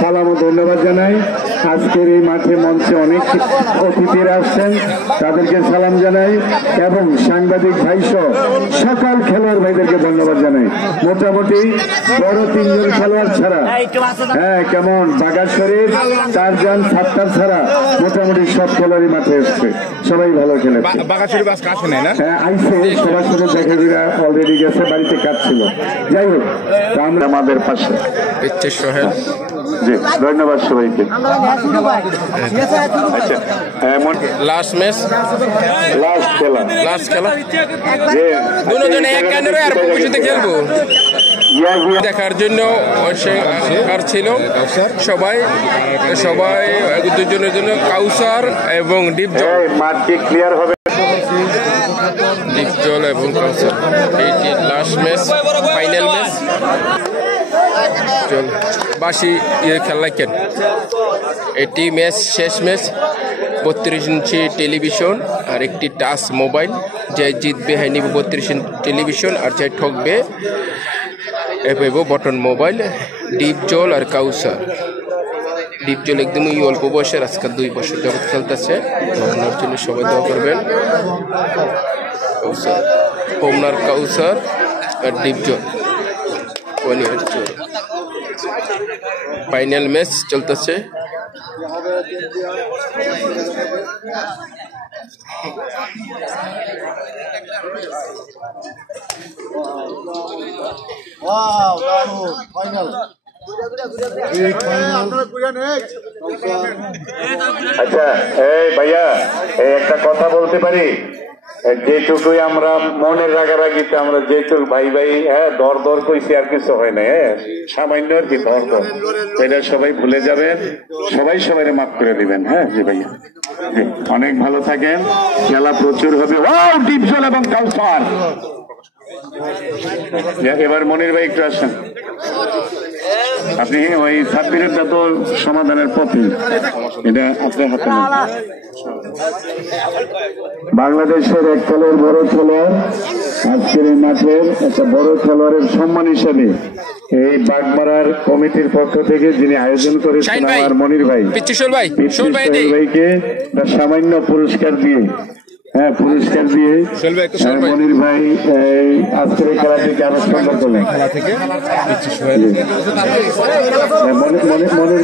সালাম ও ধন্যবাদ জানাই। আজকের এই মাঠে মঞ্চে অনেক অতিথিরা আসছেন, তাদেরকে সালাম জানাই এবং সাংবাদিক ভাইসহ সকল খেলোয়াড় ভাইদেরকে ধন্যবাদ জানাই। মোটামুটি বড় 3 জন খেলোয়াড় ছাড়া, হ্যাঁ কেমন বাগাসরের 4 জন 7 ছাড়া মোটামুটি সব খেলোয়াড়ই মাঠে এসছে, সবাই ভালো খেলেছে। হ্যাঁ আইসে, সবার সাথে দেখা দিরা অলরেডি গেছে, বাড়িতে কাজ ছিল। যাই হোক, আমরা আমাদের পাশে জি ধন্যবাদ সবাইকে। লাস্ট ম্যাচ, লাস্ট খেলা দুজনে এক কানের আর ভবিষ্যতে খেলবো দেখার জন্য আর ছিল সবাই দুজনের জন্য কাউসার এবং ডিপজল, মাঠটি ক্লিয়ার হবে, ডিপজল এবং কাউসার। এইটি লাস্ট ম্যাচ, ফাইনাল ম্যাচ। চল বাসি খেলা কেন, এটি ম্যাচ শেষ ম্যাচ। 32 ইঞ্চি টেলিভিশন আর একটি টাচ মোবাইল। যে জিতবে হ্যাঁ নিব 32 ইঞ্চি টেলিভিশন, আর যে ঠকবে এ পাইব বটন মোবাইল। ডিপজল আর কাউসার। ডিপজল একদমই অল্প বয়সের, আজকাল 2 বছর জগৎ খেলতেছে। ওনার জন্য সবাই দোয়া করবেন। কাউসার, ওমনার কাউসার আর ডিপজল। ফাইনাল ম্যাচ চলতেছে। আচ্ছা এই ভাইয়া, একটা কথা বলতে পারি? যেটুকুই আমরা মনের রাগারাগিতে আমরা যেটুকু ভাই ভাই দর দর কইছি, আর কিছু হয় না, সামান্য আর কি দর দর, এটা সবাই ভুলে যাবেন, সবাই সবাই মাফ করে দিবেন। হ্যাঁ জি ভাইয়া, অনেক ভালো থাকেন, খেলা প্রচুর হবে। ডিপজল এবং কাউসার। এবার মনির ভাই একটু আসেন, আপনি ওই সাব্বিরেরটা তো সমাধানের পথে, এটা আপনার হাতে নেই। বাংলাদেশের এক দলের বড় খেলোয়াড় আজকের এই মাঠের একটা বড় খেলোয়াড়ের সম্মান হিসাবে এই বাগমারার কমিটির পক্ষ থেকে যিনি আয়োজন করেছেন আমার মনির ভাই, ভাইকে সামান্য পুরস্কার দিয়ে পুরস্কার দিয়ে মনির ভাই আজকের খেলা থেকে আনুষ্ঠানিক করলেন। মনির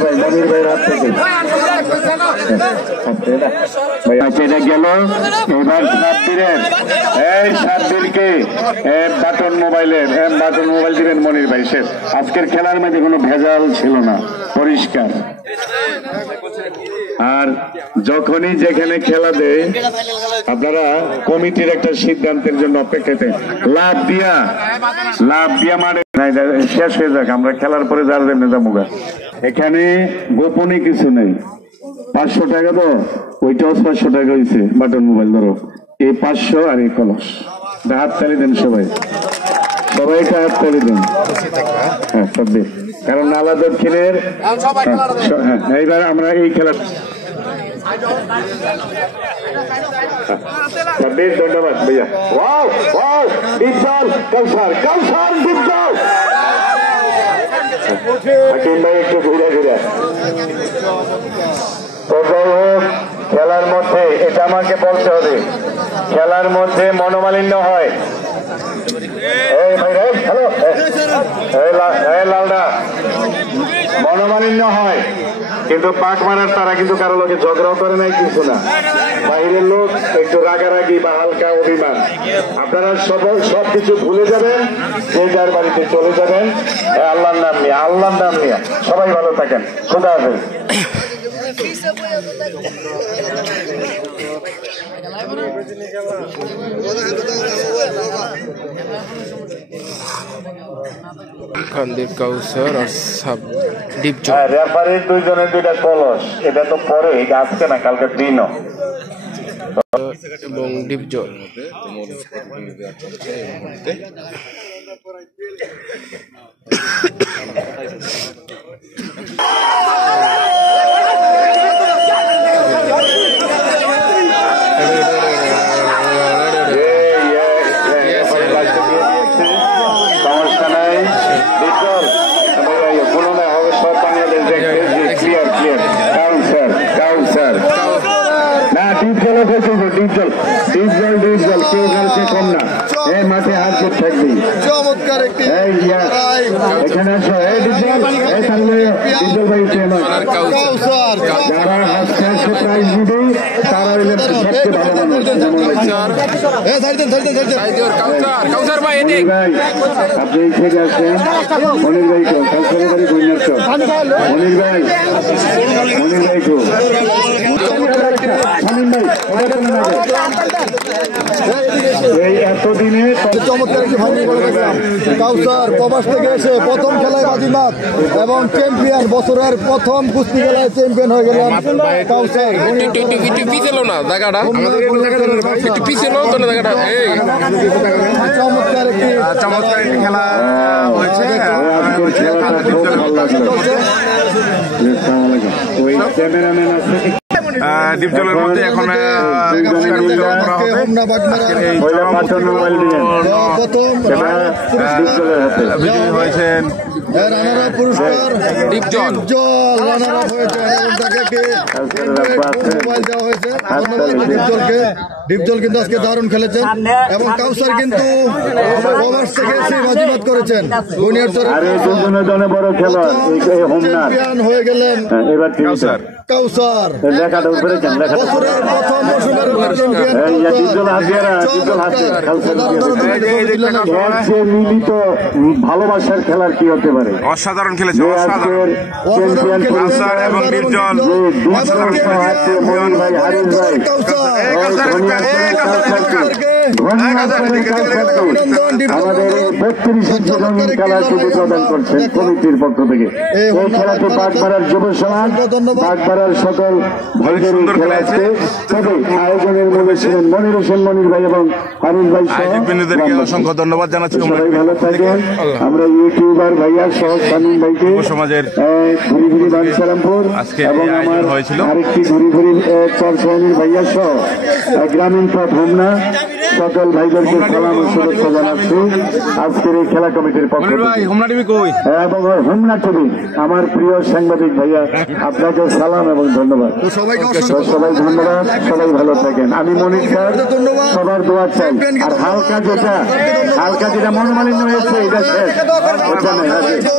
ভাই রাত থেকে এটা গেল। এবার সাব্বিরকে বাটন মোবাইল দিবেন মনির ভাই। শেষ, আজকের খেলার মধ্যে কোনো ভেজাল ছিল না, পরিষ্কার। আর যখনই যেখানে খেলা দেয় আপনারা কমিটির একটা সিদ্ধান্তের জন্য অপেক্ষাতে লাভ দিয়া মানে শেষ হয়ে যাক, আমরা খেলার পরে যার জন্য যাবো। এখানে গোপনে কিছু নেই। 500 টাকা তো ওইটাও 500 টাকা হয়েছে বাটন মোবাইল, ধরো এই 500 আর এই কলস। হাত তালি দেন সবাইকে হাত তালি দেন। হ্যাঁ সব, কারণ নালা দক্ষিণের। এইবার আমরা এই খেলা ধন্যবাদ ভাইয়া। হাকিম ভাই একটু ঘুরে তো যাই হোক, খেলার মধ্যে এটা আমাকে বলতে হবে, খেলার মধ্যে মনোমালিন্য হয়। লালদা মনোমালিন্য হয়, কিন্তু পাক মারার তারা কিন্তু কারো লোকে ঝগড়াও করে নাই, কিছু না। বাইরের লোক একটু রাগারাগি বা হালকা অভিমান, আপনারা সবকিছু ভুলে যাবেন, যে যার বাড়িতে চলে যাবেন আল্লাহর নাম নিয়ে। সবাই ভালো থাকেন, খোদা হাফেজ। খান্দির কাউসার আর ডিপজল। রেফারির 2 জনের 2টা কলস, এটা তো পরে, এটা আজকে না, কালকে দিনও। এবং ডিপজল সমস্যা নাই, ডিপজল কেউ খেলছে কম না, এই মাঠে হার জিত থাকবে। চমৎকার একটি এখানে আসো, এই ডিপজল, এই তাহলে ডিপজল ভাই কাউসার যারা আজকে আসছে প্রাইজ দিবে তারা হইলেন সবচেয়ে ভালো মানুষ। কাউসার ভাই মনির ভাই আপনি এই থেকে আসছেন, মনির ভাই কো কাউসারের বাড়ি বইনাচ্ছ, মনির ভাই কো শামীম ভাই এই এতদিনে চমৎকার একটি ফাইনাল করে দেখলাম। কাউসার প্রবাস থেকে এসে প্রথম খেলায় বাজিমাত এবং চ্যাম্পিয়ন, বছরের প্রথম কুস্তি খেলায় চ্যাম্পিয়ন হয়ে গেলেন কাউসার। পিছলো না জায়গাটা, একটু পিছলো তো না জায়গাটা। এই চমৎকার একটি খেলা হয়েছে। আজকের খেলাটা খুব ভালো লাগলো। ওই ক্যামেরাম্যান আছে ডিপজলের মধ্যে এখন বিজয়ী হয়েছেন রানারা পুরস্কার ডিপজল রানারা হয়েছেন এবং তাকে মোবাইল দেওয়া হয়েছে। ধন্যবাদ ডিপজলকে। ডিপজল কিন্তু আজকে দারুণ খেলেছেন এবং কাউসার কিন্তু প্রবাস থেকে এসে বাজিমাত করেছেন। বড় খেলা চ্যাম্পিয়ন হয়ে গেলেন এবার কাউসার। লেখাটা উপরে বছরের প্রথম মৌসুমের চ্যাম্পিয়ন মিলিত ভালোবাসার খেলার কি হতে পারে? অসাধারণ খেলেছে, অসাধারণ। কাউসার এবং ডিপজল মনির ভাই, হারিস ভাই, আমাদের 32 রঙিন খেলার ছবি প্রদান করছেন কমিটির পক্ষ থেকে। এই খেলাতে বাগমারার যুব সমাজ, বাগমারার সকল ভাইদের খেলা আছে। তবে আয়োজনের মূলে ছিলেন মনির হোসেন মনির ভাই এবং হারিস ভাই সহ। অসংখ্য ধন্যবাদ জানাচ্ছি। সবাই ভালো থাকেন। আমরা ইউটিউবার ভাইয়া সহ শামীম ভাইকে সমাজের ঘুরি ঘুরি বাঞ্ছারামপুর এবং আমার আরেকটি ঘুরি ঘুরি চরসহনীর ভাইয়া সহ গ্রামীণ পথ হোমনা সকল ভাইদেরকে সালাম ও শুভেচ্ছা জানাচ্ছি আজকের এই খেলা কমিটির পক্ষ থেকে। এবং হোমনা টিভি আমার প্রিয় সাংবাদিক ভাইয়া আপনাকে সালাম এবং ধন্যবাদ। সবাই ধন্যবাদ, সবাই ভালো থাকেন। আমি মনির স্যার সবার দোয়া চাই। আর হালকা যেটা মনোমালিন্য হয়েছে এটা শেষ, ওটা নয়।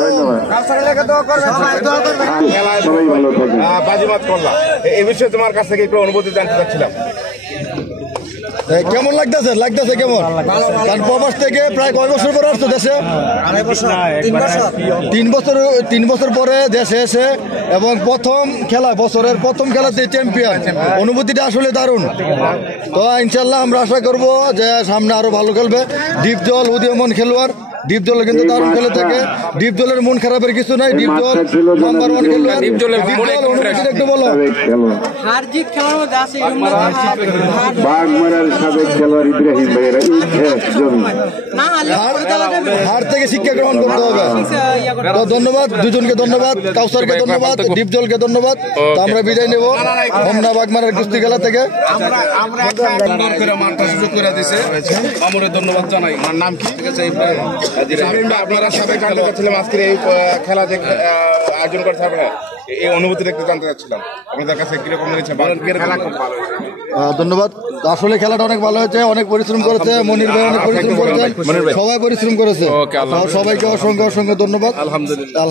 ধন্যবাদ, সবাই ভালো থাকেন। বাজিমাত করলাম, এই বিষয়ে তোমার কাছ থেকে একটু অনুভূতি জানতে চাচ্ছিলাম। কেমন লাগতেছে কেমন? কারণ প্রবাস থেকে প্রায় কয় বছর পরে আসছো দেশে? 3 বছর পরে দেশে এসে এবং বছরের প্রথম খেলাতে চ্যাম্পিয়ন, অনুভূতিটা আসলে দারুণ। তো ইনশাল্লাহ আমরা আশা করবো যে সামনে আরো ভালো খেলবে। ডিপজল উদীয়মান খেলোয়াড়, ডিপজল কিন্তু দারুণ খেলে থাকে। ডিপজলের মন খারাপের কিছু নাই, ডিপজল নাম্বার 1 খেলোয়াড়। ডিপজলের অনুভূতিটা একটু বলো। বাগমারার সাবেক খেলোয়াড় ইব্রাহিম ভাইয়েরা হার থেকে শিক্ষা গ্রহণ করতে হবে। তো ধন্যবাদ দুজনকে, ধন্যবাদ কাউসারকে, ধন্যবাদ ডিপজলকে, ধন্যবাদ। তো আমরা বিদায় নেব হোমনা বাগমারার কুস্তি খেলা থেকে। ধন্যবাদ জানাই। আমার নাম কি? আপনারা সাবেক আন্তর্জাতিক ছিলাম, আজকের এই খেলা যে আয়োজন করতে হবে, এই অনুভূতিটা একটু জানতে চাচ্ছিলাম আপনাদের কাছে কিরকম লেগেছে? খেলা খুব ভালো হয়েছে। ধন্যবাদ। আসলে খেলাটা অনেক ভালো হয়েছে, অনেক পরিশ্রম করেছে মনির ভাই, অনেক পরিশ্রম করেছে, সবাই পরিশ্রম করেছে। সবাইকে অসংখ্য ধন্যবাদ। আলহামদুলিল্লাহ।